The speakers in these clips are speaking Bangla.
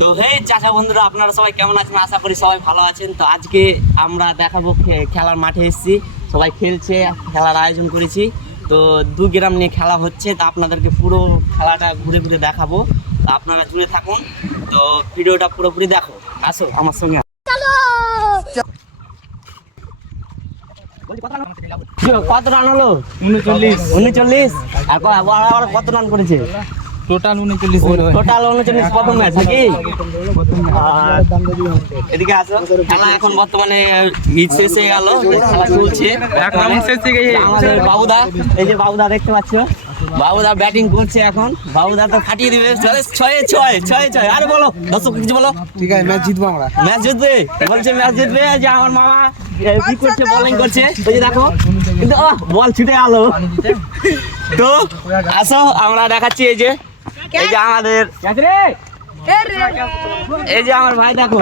তো হে চাচা বন্ধুরা, আপনারা সবাই কেমন আছেন? আশা করি সবাই ভালো আছেন। তো আজকে আমরা দেখাবো খেলার মাঠে এসেছি, সবাই খেলছে, খেলার আয়োজন করেছি। তো 2 গ্রাম নিয়ে খেলা হচ্ছে, তো আপনাদেরকে পুরো খেলাটা ঘুরে ঘুরে দেখাবো। তো আপনারা জুড়ে থাকুন, তো ভিডিওটা পুরোপুরি দেখো। আসো আমার সঙ্গে। কত রান হলো? 39। আর কত রান করেছে? টোটাল 39 প্রথম ম্যাচ নাকি? এদিকে আসো। খেলা এখন বর্তমানে শেষ হয়ে গেল, খেলা চলছে আমাদের বাবুদা। এই যে বাবুদা দেখতে পাচ্ছ, বাবুদা ব্যাটিং করছে এখন। বাবুদা তো ফাটিয়ে দিবে। 6-6 আরে বলো দর্শক কিছু বলো। ঠিক আছে, ম্যাচ জিতবো আমরা। ম্যাচ জিতবে বলছে, ম্যাচ জিতবে। যে আমার মামা কি করছে, বোলিং করছে। ওই যে দেখো, কিন্তু বল ছুটে গেল। তো আসো আমরা দেখাচ্ছি। এই যে আমাদের, এই যে আমার ভাই দেখো,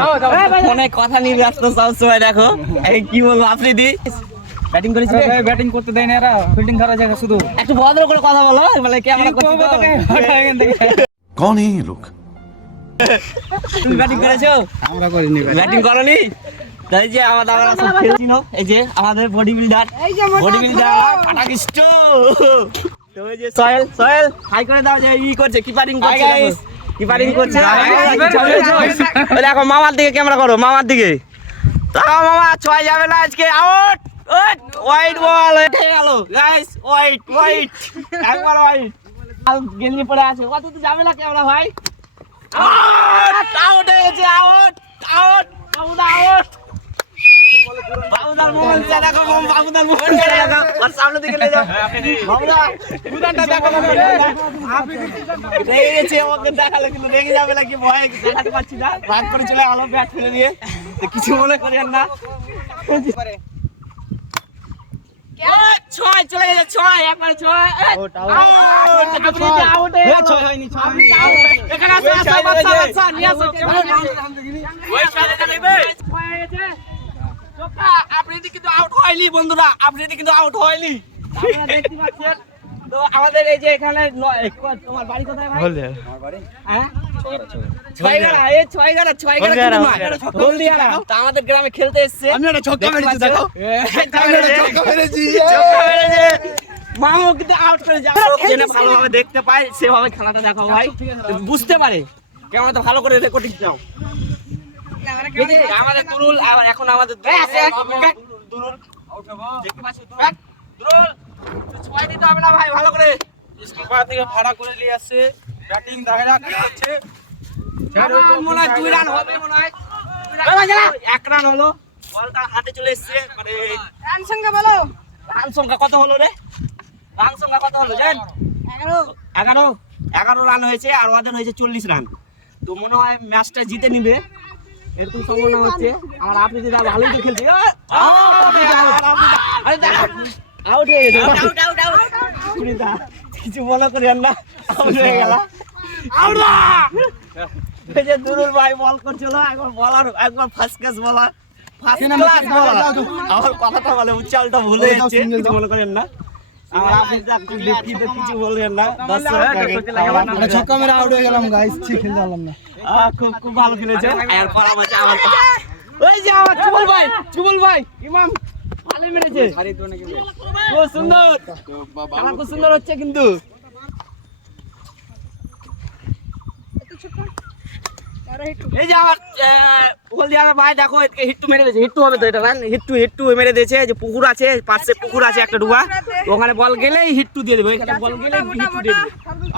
অনেক কথা নিয়ে ব্যস্ত সবসময়। দেখো এই কি বলবো, আফ্রিদি ব্যাটিং করেছে। ব্যাটিং করতে দেয় না এরা, ফিল্ডিং করা যায় শুধু। একটু ভদ্র করে কথা বলো, মানে ক্যামেরা করতে তো। कौन है ये लोग? তুমি ব্যাটিং করেছো? আমরা করিনি। ব্যাটিং করনি? তাই যে আমরা সব খেলছি না। এই যে আমাদের বডি বিল্ডার কাটাকিষ্ট। তো ওই যে সোহেল হাই করে দাও। যে ই করছে, কিপারিং করছে, কিপারিং করছে। ওই দেখো মামার দিকে ক্যামেরা করো, মামার দিকে। তাও মামা 6 যাবে না আজকে, আউট। ওয়াইড বল হয়ে গেল গাইস, ওয়াইড একবার ওয়াইড। গেঞ্জি পরে আছে, কত তো যাবে না ক্যামেরা ভাই। আউট হয়ে গেছে, আউট। বাবুদার মোবাইল দেখো, বাবুদার মোবাইল দেখো, আর সামনে দিকে নিয়ে যাও। বাবুদা উদানটা দেখো, রেগে গেছে। ওকে দেখালে কিন্তু রেগে যাবে নাকি ভয় দেখাতে পারছি না। রাগ করে চলে আলো ব্যাট ফেলে নিয়ে। তো কিছু মনে করেন না। 6 চলে গেছে, 6 একবারে 6। আউট হয়ে গেল। 6 হয়নি, 6 এখানে আসো, বাচ্চা নিয়ে আসো। ওই সাইডে যাবে। হয়ে গেছে। আপনি কিন্তু আউট হয়নি বন্ধুরা, আপনি কিন্তু আউট হয়নি। আপনারা দেখতে পাচ্ছেন। তো আমাদের এই যে এখানে তোমার বাড়ি কোথায় ভাই? আমার বাড়ি হ্যাঁ ছয়গাড়া। এই ছয়গাড়া হলদিয়ারা। তো আমাদের গ্রামে খেলতে এসেছে। আমি একটা ছক্কা মেরেছি, দেখো আমি একটা ছক্কা মেরেছি। মামু কিন্তু আউট করে যাবে। যেন ভালোভাবে দেখতে পায় সেভাবে খেলাটা দেখো ভাই, বুঝতে পারে। কেমন তো ভালো করে রেকর্ডিং দাও। আমাদের দুরুল এখন আমাদের দুরুল আউট হবে। দেখতে পাচ্ছ দুরুল 6 দিতে হবে না ভাই, ভালো করে স্কুল পাড়া থেকে ভাড়া করে নিয়ে আসছে। ব্যাটিং দাহেরা করছে। মনে হয় 2 রান হবে, মনে হয় 1 রান হলো। বলটা হাতে চলে এসেছে। মানে রান সংখ্যা বলো, রান সংখ্যা কত হলো রে? রান সংখ্যা কত হলো জান? 11 রান হয়েছে, আর ওদের হয়েছে 40 রান। তো মনে হয় ম্যাচটা জিতে নিবে এরকম সম্ভাবনা হচ্ছে। আর আপনি যদি ভালোই তো খেলছে, আউট হয়ে গেছে। কিছু মনে করেন না, আউট হয়ে গেল। এই যে দুরুল ভাই বল করছিল, একবার বলার একবার ফার্স্ট ক্লাস বলার, আমার কথাটা বলে উচ্চারণটা ভুলে যাচ্ছে, কিছু মনে করেন না। আমার আপনি কিছু বলবেন না। ছক্কা মেরে আউট হয়ে গেলাম গাইস, ঠিক খেলতে পারলাম না। খুব ভালো খেলেছে। আর পরাম আছে আমার, ওই যে আমার চুবল ভাই ইমাম ভালো মেরেছে। খুব সুন্দর খেলা, খুব সুন্দর হচ্ছে কিন্তু। এই যে আমার হলদিয়ার ভাই দেখো, হিট্টু মেরে দিয়েছে। হিট্টু হবে তো এটা রান, হিট্টু মেরে দিয়েছে। যে পুকুর আছে, পাশে পুকুর আছে একটা ডুবা, ওখানে বল গেলেই হিট্টু দিয়ে দেবে। এখানে বল গেলেই হিট্টু দিয়ে দেবে।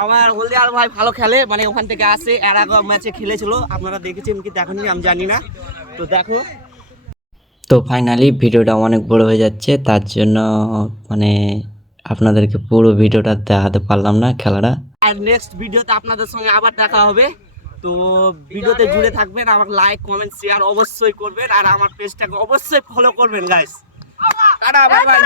আমার হলদিয়ার ভাই ভালো খেলে, মানে ওখান থেকে আসে। এর আগে ম্যাচে খেলেছিল, আপনারা দেখেছেন কি দেখেননি আমি জানি না। তো দেখো, তো ফাইনালি ভিডিওটা অনেক বড় হয়ে যাচ্ছে, তার জন্য মানে আপনাদেরকে পুরো ভিডিওটা দেখাতে পারলাম না খেলাটা। আর নেক্সট ভিডিওতে আপনাদের সঙ্গে আবার দেখা হবে। তো ভিডিওতে জুড়ে থাকবেন, আমাকে লাইক কমেন্ট শেয়ার অবশ্যই করবেন, আর আমার পেজটাকে অবশ্যই ফলো করবেন গাইস। Tata, bye bye.